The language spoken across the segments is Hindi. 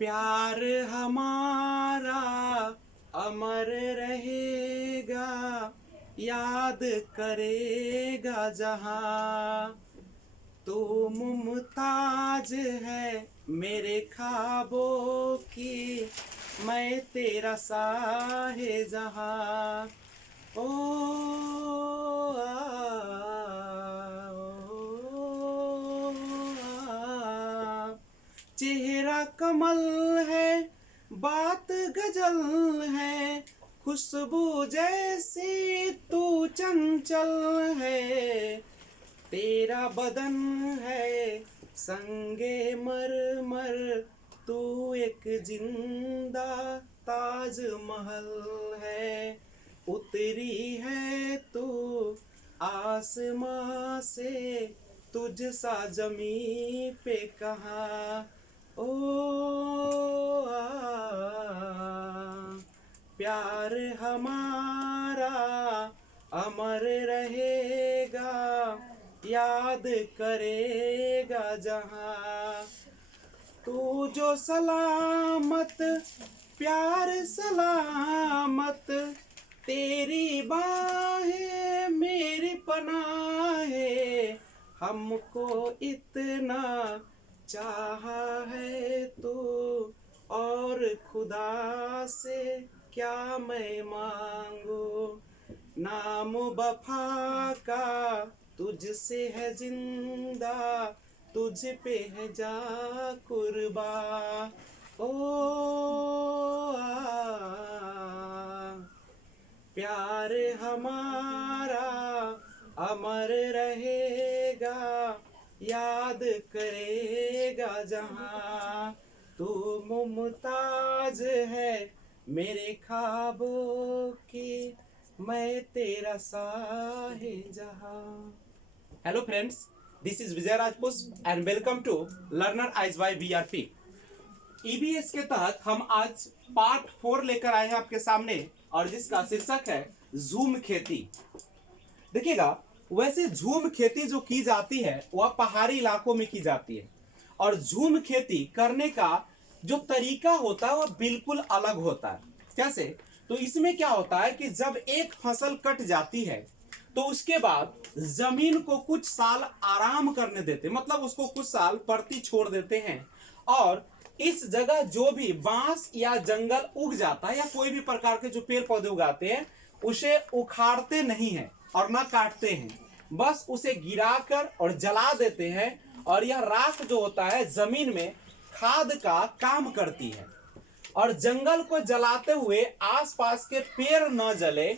प्यार हमारा अमर रहेगा, याद करेगा जहां। तू मुमताज है मेरे ख्वाबों की, मैं तेरा साहे जहां। ओ चेहरा कमल है, बात गजल है, खुशबू जैसी तू चंचल है। तेरा बदन है संगे मरमर, तू एक जिंदा ताजमहल है। उतरी है तू आसमां से, तुझ सा जमी पे कहाँ। ओ प्यार हमारा अमर रहेगा, याद करेगा जहां। तू जो सलामत प्यार सलामत, तेरी बाहें मेरी पनाहें। हमको इतना चाहा है तू, और खुदा से क्या मैं मांगू। नाम वफा का तुझसे है जिंदा, तुझ पे है जा कुर्बा। ओ प्यार हमारा अमर रहेगा, याद करेगा जहां। तू मुमताज है मेरे ख्वाबों की, मैं तेरा साहे जहां। Hello friends, this is Vijay Rajput and welcome to learner eyes by BRP. EBS के तहत हम आज पार्ट 4 लेकर आए हैं आपके सामने, और जिसका शीर्षक है झूम खेती। देखिएगा, वैसे झूम खेती जो की जाती है वह पहाड़ी इलाकों में की जाती है, और झूम खेती करने का जो तरीका होता है वह बिल्कुल अलग होता है। कैसे? तो इसमें क्या होता है कि जब एक फसल कट जाती है तो उसके बाद जमीन को कुछ साल आराम करने देते, मतलब उसको कुछ साल परती छोड़ देते हैं, और इस जगह जो भी बांस या जंगल उग जाता है या कोई भी प्रकार के जो पेड़ पौधे उगाते हैं उसे उखाड़ते नहीं हैं और ना काटते हैं, बस उसे गिराकर और जला देते हैं। और यह राख जो होता है जमीन में खाद का काम करती है, और जंगल को जलाते हुए आसपास के पेड़ न जले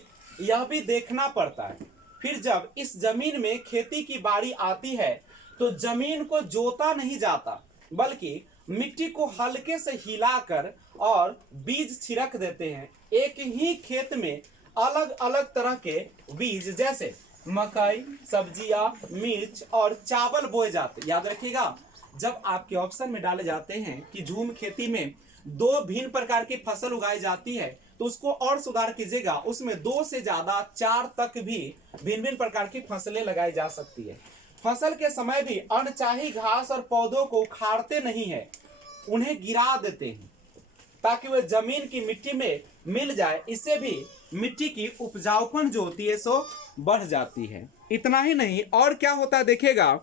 यह भी देखना पड़ता है। फिर जब इस जमीन में खेती की बारी आती है तो जमीन को जोता नहीं जाता, बल्कि मिट्टी को हल्के से हिलाकर और बीज छिड़क देते हैं। एक ही खेत में अलग अलग तरह के बीज जैसे मकई, सब्जियां, मिर्च और चावल बोए जाते। याद रखिएगा, जब आपके ऑप्शन में डाले जाते हैं कि झूम खेती में 2 भिन्न प्रकार की फसल उगाई जाती है, तो उसको और सुधार कीजिएगा, उसमें 2 से ज्यादा 4 तक भी भिन्न भिन्न प्रकार की फसलें लगाई जा सकती है। फसल के समय भी अनचाही घास और पौधों को उखाड़ते नहीं है, उन्हें गिरा देते हैं ताकि वह जमीन की मिट्टी में मिल जाए। इससे भी मिट्टी की उपजाऊपन जो होती है सो बढ़ जाती है। इतना ही नहीं, और क्या होता है देखिएगा,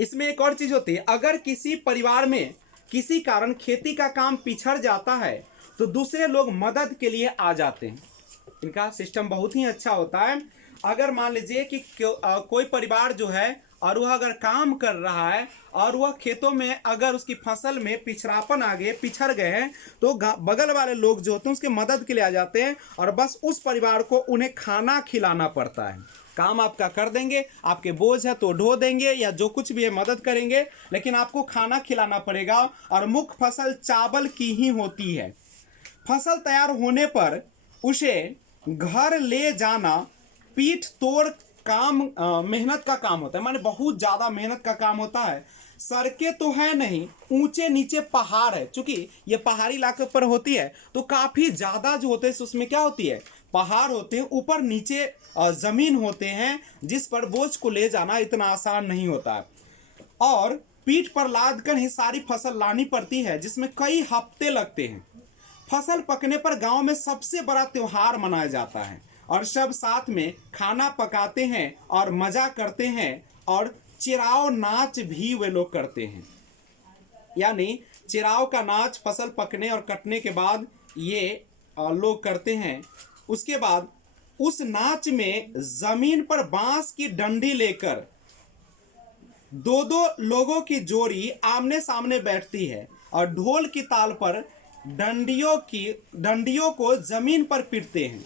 इसमें एक और चीज होती है। अगर किसी परिवार में किसी कारण खेती का काम पिछड़ जाता है तो दूसरे लोग मदद के लिए आ जाते हैं। इनका सिस्टम बहुत ही अच्छा होता है। अगर मान लीजिए कि कोई परिवार जो है और वह अगर काम कर रहा है और वह खेतों में अगर उसकी फसल में पिछड़ापन आ गए, पिछड़ गए हैं, तो बगल वाले लोग जो होते हैं उसके मदद के लिए आ जाते हैं, और बस उस परिवार को उन्हें खाना खिलाना पड़ता है। काम आपका कर देंगे, आपके बोझ है तो ढो देंगे या जो कुछ भी है मदद करेंगे, लेकिन आपको खाना खिलाना पड़ेगा। और मुख्य फसल चावल की ही होती है। फसल तैयार होने पर उसे घर ले जाना पीठ तोड़ काम मेहनत का काम होता है, माने बहुत ज्यादा मेहनत का काम होता है। सड़कें तो है नहीं, ऊंचे नीचे पहाड़ है, चूंकि ये पहाड़ी इलाके पर होती है तो काफी ज्यादा जो होते हैं उसमें क्या होती है, पहाड़ होते हैं, ऊपर नीचे जमीन होते हैं, जिस पर बोझ को ले जाना इतना आसान नहीं होता है। और पीठ पर लाद कर ही सारी फसल लानी पड़ती है, जिसमें कई हफ्ते लगते हैं। फसल पकने पर गांव में सबसे बड़ा त्योहार मनाया जाता है और सब साथ में खाना पकाते हैं और मजा करते हैं, और चिराव नाच भी वे लोग करते हैं। यानी चिराव का नाच फसल पकने और कटने के बाद ये लोग करते हैं। उसके बाद उस नाच में जमीन पर बांस की डंडी लेकर दो दो लोगों की जोड़ी आमने सामने बैठती है और ढोल की ताल पर डंडियों को जमीन पर पीटते हैं।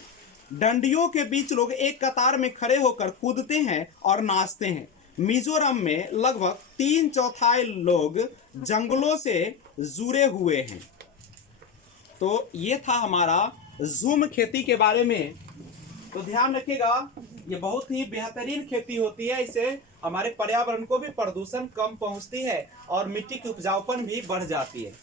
डंडियों के बीच लोग एक कतार में खड़े होकर कूदते हैं और नाचते हैं। मिजोरम में लगभग 3/4 लोग जंगलों से जुड़े हुए हैं। तो ये था हमारा झूम खेती के बारे में। तो ध्यान रखिएगा, ये बहुत ही बेहतरीन खेती होती है। इससे हमारे पर्यावरण को भी प्रदूषण कम पहुंचती है और मिट्टी की उपजाऊपन भी बढ़ जाती है।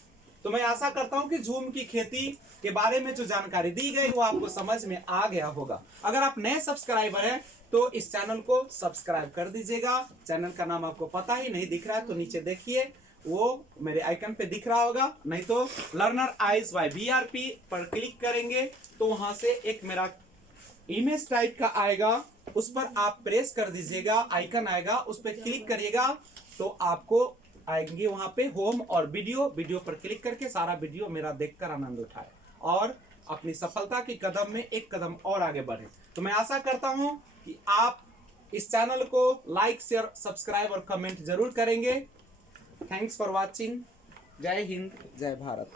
तो मैं आशा करता हूं कि झूम की खेती के बारे में जो जानकारी दी गई वो आपको समझ में आ गया होगा। अगर आप नए सब्सक्राइबर हैं तो इस चैनल को सब्सक्राइब कर दीजिएगा। चैनल का नाम आपको पता ही नहीं दिख रहा है तो नीचे देखिए, वो मेरे आइकन पे दिख रहा होगा, नहीं तो लर्नर आइज बाय BRP पर क्लिक करेंगे तो वहां से एक मेरा इमेज टाइप का आएगा, उस पर आप प्रेस कर दीजिएगा, आइकन आएगा, उस पर क्लिक करिएगा तो आपको आएंगे वहां पे होम और वीडियो पर क्लिक करके सारा वीडियो मेरा देखकर आनंद उठाए और अपनी सफलता की कदम में एक कदम और आगे बढ़े। तो मैं आशा करता हूं कि आप इस चैनल को लाइक, शेयर, सब्सक्राइब और कमेंट जरूर करेंगे। Thanks for watching. जय हिंद, जय भारत।